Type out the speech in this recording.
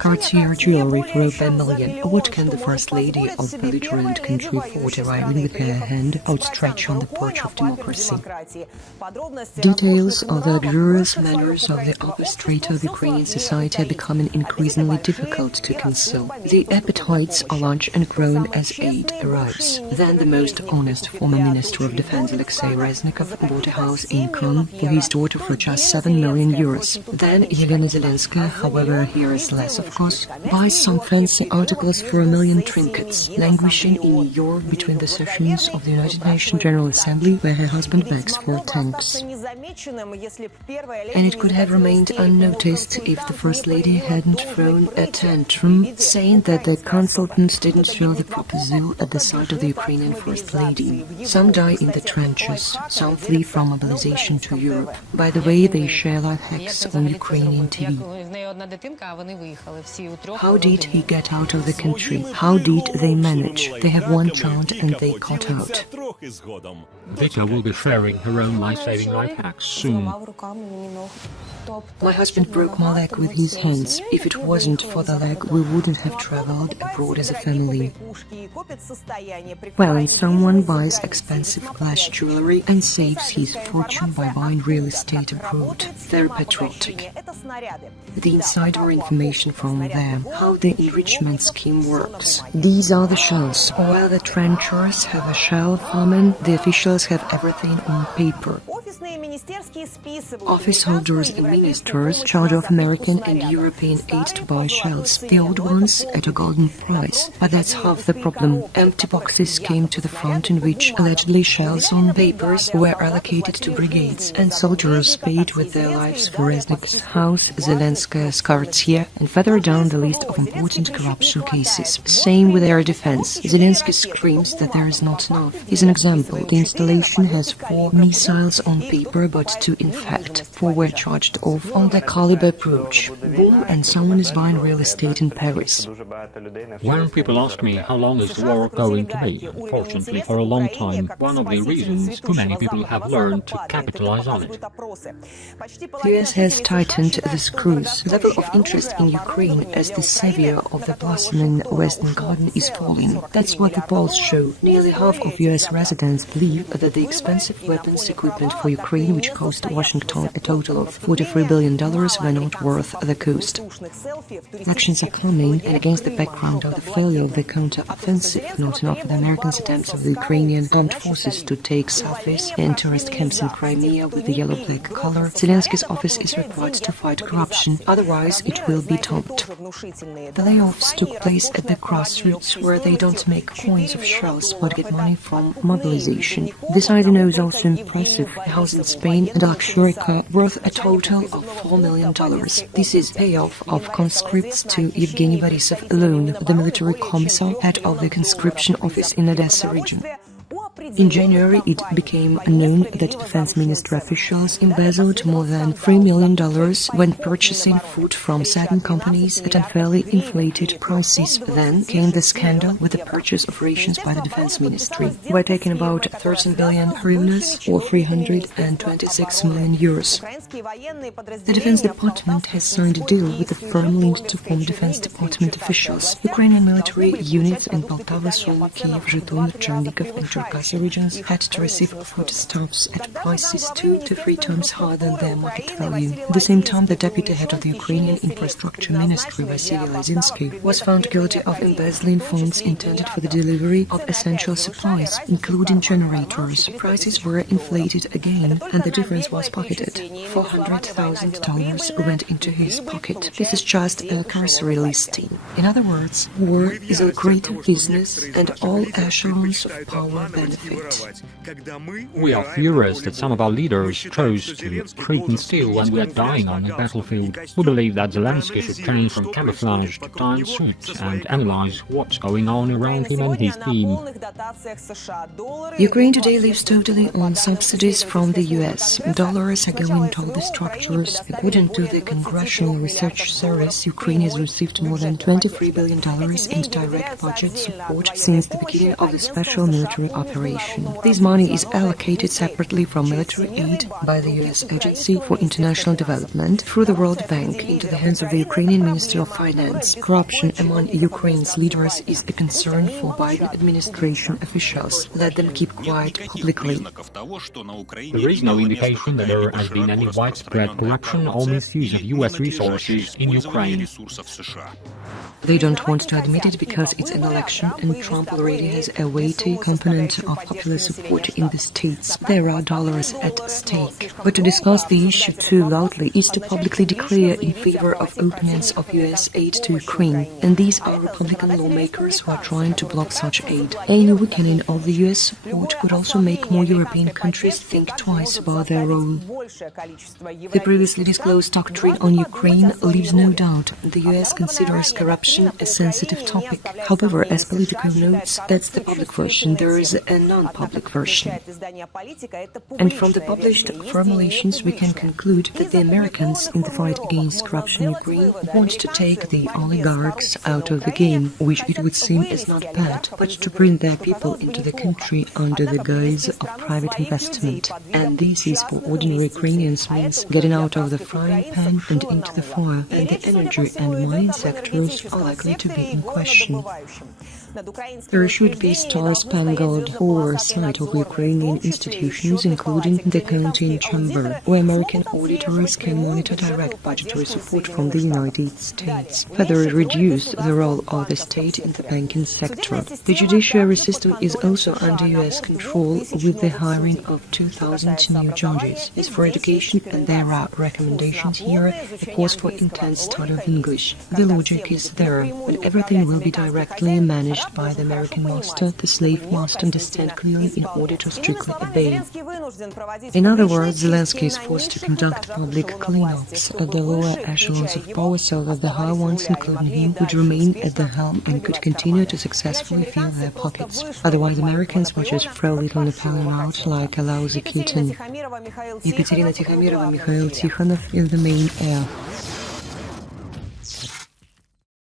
Cartier jewelry for over $1 million. What can the First Lady of a belligerent country afford arriving with her hand outstretched on the porch of democracy? Details of the luxurious manners of the upper strata of Ukrainian society are becoming increasingly difficult to conceal. The appetites are large and growing as aid arrives. Then the most honest former Minister of Defense Alexei Reznikov bought a house in Khan for his daughter for just €7 million. Then Yelena Zelensky, however here is less of course, buys some fancy articles for $1 million trinkets, languishing in New York between the sessions of the United Nations General Assembly where her husband begs for tanks. And it could have remained unnoticed if the First Lady hadn't thrown a tantrum, saying that the consultants didn't feel the proper zeal at the sight of the Ukrainian First Lady. Some die in the trenches, some flee from mobilization to Europe. By the way, they share life hacks on Ukrainian TV. How did he get out of the country? How did they manage? They have one child and they got out. Vita will be sharing her own life-saving life hacks soon. My husband broke my leg with his hands. If it wasn't for the leg, we wouldn't have traveled abroad as a family. Well, and someone buys expensive glass jewelry and saves his fortune by buying real estate abroad. They're patriotic. The insider information from there, how the enrichment scheme works. These are the shells. While the trenchers have a shell foreman, the officials have everything on paper. Office holders and ministers charge off American and European aid to buy shells, the old ones at a golden price. But that's half the problem. Empty boxes came to the front in which allegedly shells on papers were allocated to brigades, and soldiers paid with their lives for Reznik's house, Zelensky's Cartier, and further down the list of important corruption cases. Same with air defense. Zelensky screams that there is not enough. Here's an example. The installation has 4 missiles on paper, but 2 in fact. 4 were charged off on the caliber approach. Boom, and someone is buying real estate in Paris. When people ask me how long is the war going to be, unfortunately for a long time, one of the reasons many people have learned to capitalize on it. The US has tightened the screws. The level of interest in Ukraine as the savior of the blossoming Western Garden is falling. That's what the polls show. Nearly half of US residents believe that the expensive weapons equipment for Ukraine, which cost Washington a total of $43 billion, were not worth the cost. Elections are coming, and against the background of the failure of the counter-offensive, not enough of the Americans' attempts of the Ukrainian armed forces to take southeast and tourist camps in Crimea with the yellow-black color, Zelensky's office is required to fight corruption, otherwise it will be topped. The layoffs took place at the grassroots, where they don't make coins of shells but get money from mobilization. This idea is also impressive. A house in Spain and a luxury car worth a total of $4 million. This is payoff of conscripts to Evgeny Borisov alone, the military commissar, head of the conscription office in Odessa region. In January, it became known that defense ministry officials embezzled more than $3 million when purchasing food from certain companies at unfairly inflated prices. Then came the scandal with the purchase of rations by the defense ministry. We're talking about 13 billion hryvnias or 326 million euros. The Defense Department has signed a deal with the firm linked to former Defense Department officials. Ukrainian military units in Poltava, Sumy, Kyiv, Zhytomyr, Chernihiv and Cherkasy regions had to receive foodstuffs at prices 2 to 3 times higher than their market value. At the same time, the deputy head of the Ukrainian Infrastructure Ministry, Vasily Lazinsky, was found guilty of embezzling funds intended for the delivery of essential supplies, including generators. Prices were inflated again, and the difference was pocketed. $400,000 went into his pocket. This is just a cursory listing. In other words, war is a great business, and all echelons of power benefit. We are furious that some of our leaders chose to creep and steal when we are dying on the battlefield. We believe that Zelensky should change from camouflage to tie suits and analyze what's going on around him and his team. Ukraine today lives totally on subsidies from the US. Dollars are going to all the structures. According to the Congressional Research Service, Ukraine has received more than $23 billion in direct budget support since the beginning of the special military operation. information. This money is allocated separately from military aid by the US Agency for International Development through the World Bank into the hands of the Ukrainian Ministry of Finance. Corruption among Ukraine's leaders is a concern for Biden administration officials. Let them keep quiet publicly. There is no indication that there has been any widespread corruption or misuse of US resources in Ukraine. They don't want to admit it because it's an election and Trump already has a weighty component of popular support in the states. There are dollars at stake. But to discuss the issue too loudly is to publicly declare in favor of openness of US aid to Ukraine. And these are Republican lawmakers who are trying to block such aid. Any weakening of the US support would also make more European countries think twice about their role. The previously disclosed doctrine on Ukraine leaves no doubt the US considers corruption a sensitive topic. However, as Politico notes, that's the public version. There is a non-public version. And from the published formulations, we can conclude that the Americans in the fight against corruption in Ukraine want to take the oligarchs out of the game, which it would seem is not bad, but to bring their people into the country under the guise of private investment. And this is for ordinary Ukrainians means getting out of the frying pan and into the fire, and the energy and mine sectors are likely to be in question. There should be star-spangled oversight of Ukrainian institutions, including the accounting chamber, where American auditors can monitor direct budgetary support from the United States, further reduce the role of the state in the banking sector. The judiciary system is also under US control, with the hiring of 2,000 new judges. As for education, there are recommendations here, a course for intense study of English. The logic is there, but everything will be directly managed by the American master, the slave must understand clearly in order to strictly obey. In other words, Zelensky is forced to conduct public cleanups at the lower echelons of power so that the higher ones, including him, would remain at the helm and could continue to successfully fill their pockets. Otherwise, Americans would just throw little Napoleon out like a lousy kitten. Ekaterina Tikhomirova, Mikhail Tikhonov in the main air.